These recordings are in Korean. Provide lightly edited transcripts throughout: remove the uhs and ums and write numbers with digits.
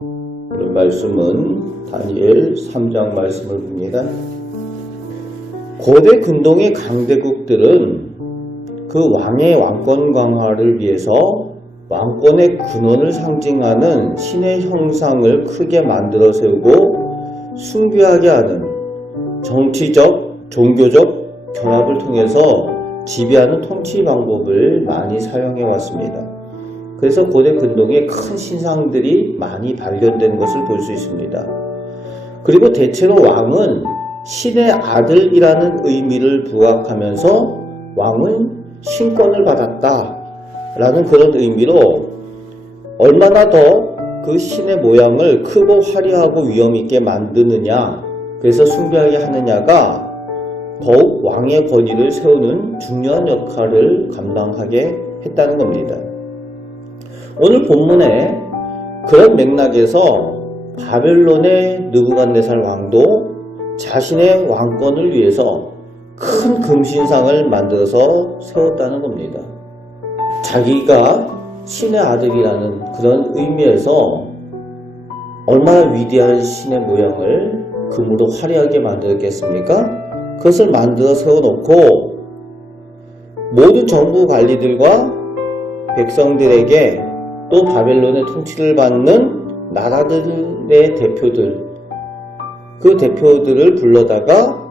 오늘 말씀은 다니엘 3장 말씀을 봅니다. 고대 근동의 강대국들은 그 왕의 왕권 강화를 위해서 왕권의 근원을 상징하는 신의 형상을 크게 만들어 세우고 숭배하게 하는 정치적, 종교적 결합을 통해서 지배하는 통치 방법을 많이 사용해 왔습니다. 그래서 고대 근동에 큰 신상들이 많이 발견된 것을 볼 수 있습니다. 그리고 대체로 왕은 신의 아들이라는 의미를 부각하면서 왕은 신권을 받았다 라는 그런 의미로 얼마나 더 그 신의 모양을 크고 화려하고 위엄있게 만드느냐, 그래서 숭배하게 하느냐가 더욱 왕의 권위를 세우는 중요한 역할을 감당하게 했다는 겁니다. 오늘 본문에 그런 맥락에서 바벨론의 느부갓네살 왕도 자신의 왕권을 위해서 큰 금신상을 만들어서 세웠다는 겁니다. 자기가 신의 아들이라는 그런 의미에서 얼마나 위대한 신의 모양을 금으로 화려하게 만들었겠습니까? 그것을 만들어 세워놓고 모든 정부 관리들과 백성들에게 또 바벨론의 통치를 받는 나라들의 대표들, 그 대표들을 불러다가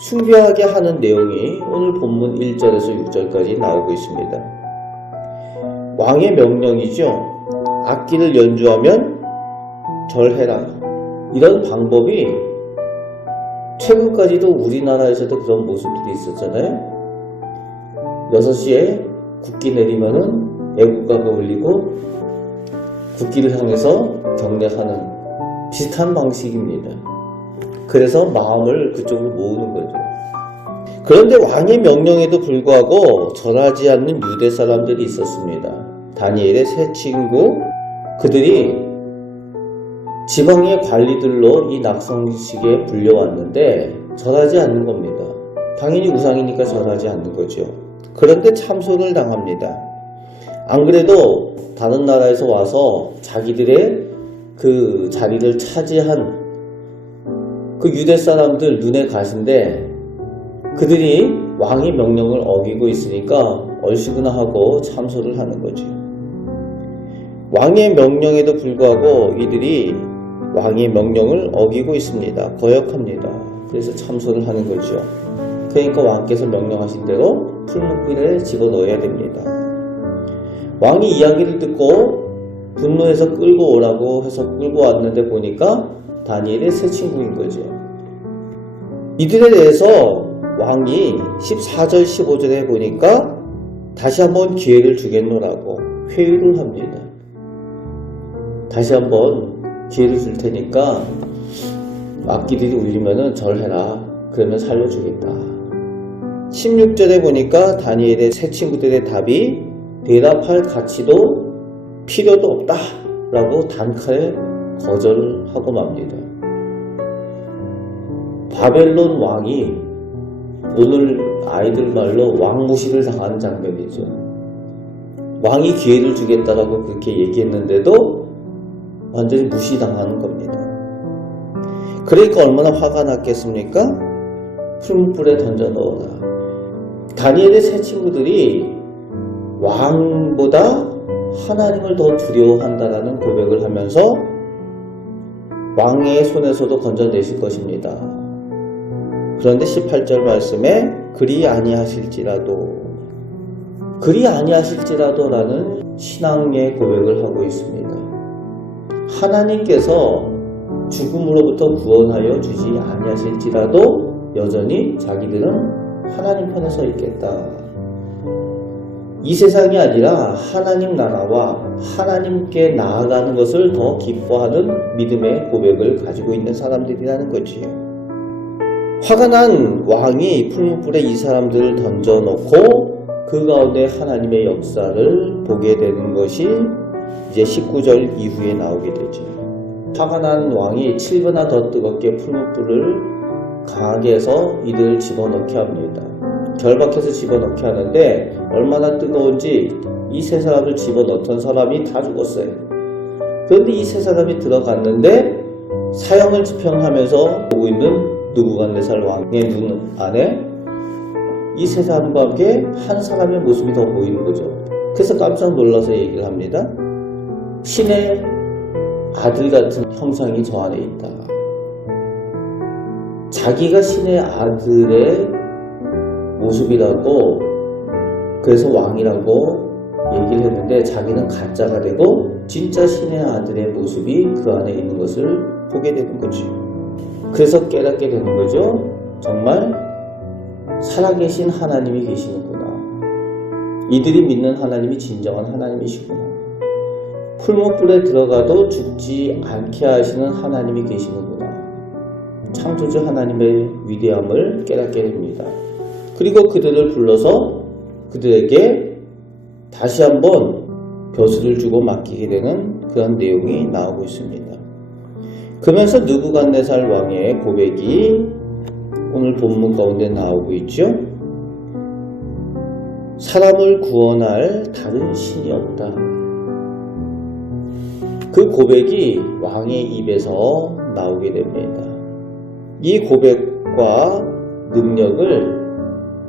숭배하게 하는 내용이 오늘 본문 1절에서 6절까지 나오고 있습니다. 왕의 명령이죠. 악기를 연주하면 절해라. 이런 방법이 최근까지도 우리나라에서도 그런 모습들이 있었잖아요. 6시에 국기 내리면은 애국가가 울리고 국기를 향해서 경례하는 비슷한 방식입니다. 그래서 마음을 그쪽으로 모으는 거죠. 그런데 왕의 명령에도 불구하고 절하지 않는 유대 사람들이 있었습니다. 다니엘의 세 친구, 그들이 지방의 관리들로 이 낙성식에 불려왔는데 절하지 않는 겁니다. 당연히 우상이니까 절하지 않는 거죠. 그런데 참소를 당합니다. 안 그래도 다른 나라에서 와서 자기들의 그 자리를 차지한 그 유대 사람들 눈에 가신데 그들이 왕의 명령을 어기고 있으니까 얼씨구나 하고 참소를 하는 거죠. 왕의 명령에도 불구하고 이들이 왕의 명령을 어기고 있습니다. 거역합니다. 그래서 참소를 하는 거죠. 그러니까 왕께서 명령하신 대로 풀무불에 집어넣어야 됩니다. 왕이 이야기를 듣고 분노해서 끌고 오라고 해서 끌고 왔는데 보니까 다니엘의 세 친구인 거죠. 이들에 대해서 왕이 14절 15절에 보니까 다시 한번 기회를 주겠노라고 회유를 합니다. 다시 한번 기회를 줄 테니까 악기들이 울리면은 절해라. 그러면 살려주겠다. 16절에 보니까 다니엘의 세 친구들의 답이 대답할 가치도 필요도 없다 라고 단칼에 거절하고 맙니다. 바벨론 왕이 오늘 아이들 말로 왕무시를 당하는 장면이죠. 왕이 기회를 주겠다라고 그렇게 얘기했는데도 완전히 무시당하는 겁니다. 그러니까 얼마나 화가 났겠습니까? 풀무불에 던져 넣어라. 다니엘의 세 친구들이 왕보다 하나님을 더 두려워한다라는 고백을 하면서 왕의 손에서도 건져내실 것입니다. 그런데 18절 말씀에 그리 아니하실지라도 라는 신앙의 고백을 하고 있습니다. 하나님께서 죽음으로부터 구원하여 주지 아니하실지라도 여전히 자기들은 하나님 편에 서 있겠다. 이 세상이 아니라 하나님 나라와 하나님께 나아가는 것을 더 기뻐하는 믿음의 고백을 가지고 있는 사람들이라는 거지요. 화가 난 왕이 풀무불에 이 사람들을 던져놓고 그 가운데 하나님의 역사를 보게 되는 것이 이제 19절 이후에 나오게 되죠. 화가 난 왕이 7배나 더 뜨겁게 풀무불을 강하게 해서 이들을 집어넣게 합니다. 결박해서 집어넣게 하는데 얼마나 뜨거운지 이 세 사람을 집어넣던 사람이 다 죽었어요. 그런데 이 세 사람이 들어갔는데 사형을 집행하면서 보고 있는 느부갓네살 왕의 눈 안에 이 세 사람과 함께 한 사람의 모습이 더 보이는 거죠. 그래서 깜짝 놀라서 얘기를 합니다. 신의 아들 같은 형상이 저 안에 있다. 자기가 신의 아들의 모습이라고 그래서 왕이라고 얘기를 했는데 자기는 가짜가 되고 진짜 신의 아들의 모습이 그 안에 있는 것을 보게 되는 거죠. 그래서 깨닫게 되는 거죠. 정말 살아계신 하나님이 계시는구나. 이들이 믿는 하나님이 진정한 하나님이시구나. 풀무불에 들어가도 죽지 않게 하시는 하나님이 계시는구나. 창조주 하나님의 위대함을 깨닫게 됩니다. 그리고 그들을 불러서 그들에게 다시 한번 벼슬을 주고 맡기게 되는 그런 내용이 나오고 있습니다. 그러면서 느부갓네살 왕의 고백이 오늘 본문 가운데 나오고 있죠. 사람을 구원할 다른 신이 없다. 그 고백이 왕의 입에서 나오게 됩니다. 이 고백과 능력을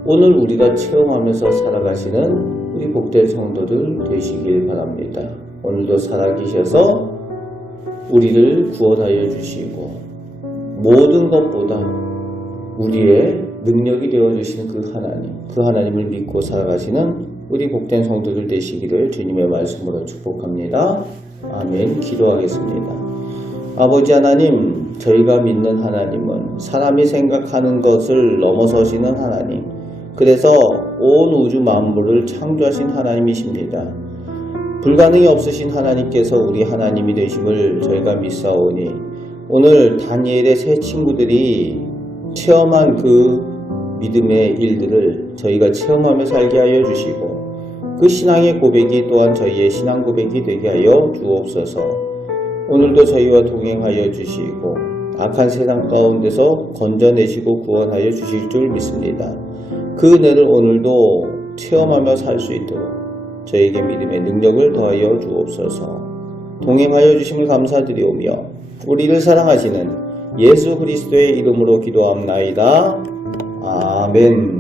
오늘 우리가 체험하면서 살아가시는 우리 복된 성도들 되시길 바랍니다. 오늘도 살아계셔서 우리를 구원하여 주시고 모든 것보다 우리의 능력이 되어주시는 그 하나님을 믿고 살아가시는 우리 복된 성도들 되시기를 주님의 말씀으로 축복합니다. 아멘. 기도하겠습니다. 아버지 하나님, 저희가 믿는 하나님은 사람이 생각하는 것을 넘어서시는 하나님, 그래서 온 우주 만물을 창조하신 하나님이십니다. 불가능이 없으신 하나님께서 우리 하나님이 되심을 저희가 믿사오니 오늘 다니엘의 세 친구들이 체험한 그 믿음의 일들을 저희가 체험하며 살게 하여 주시고 그 신앙의 고백이 또한 저희의 신앙 고백이 되게 하여 주옵소서. 오늘도 저희와 동행하여 주시고 악한 세상 가운데서 건져내시고 구원하여 주실 줄 믿습니다. 그 은혜를 오늘도 체험하며 살 수 있도록 저에게 믿음의 능력을 더하여 주옵소서. 동행하여 주심을 감사드리오며 우리를 사랑하시는 예수 그리스도의 이름으로 기도합나이다. 아멘.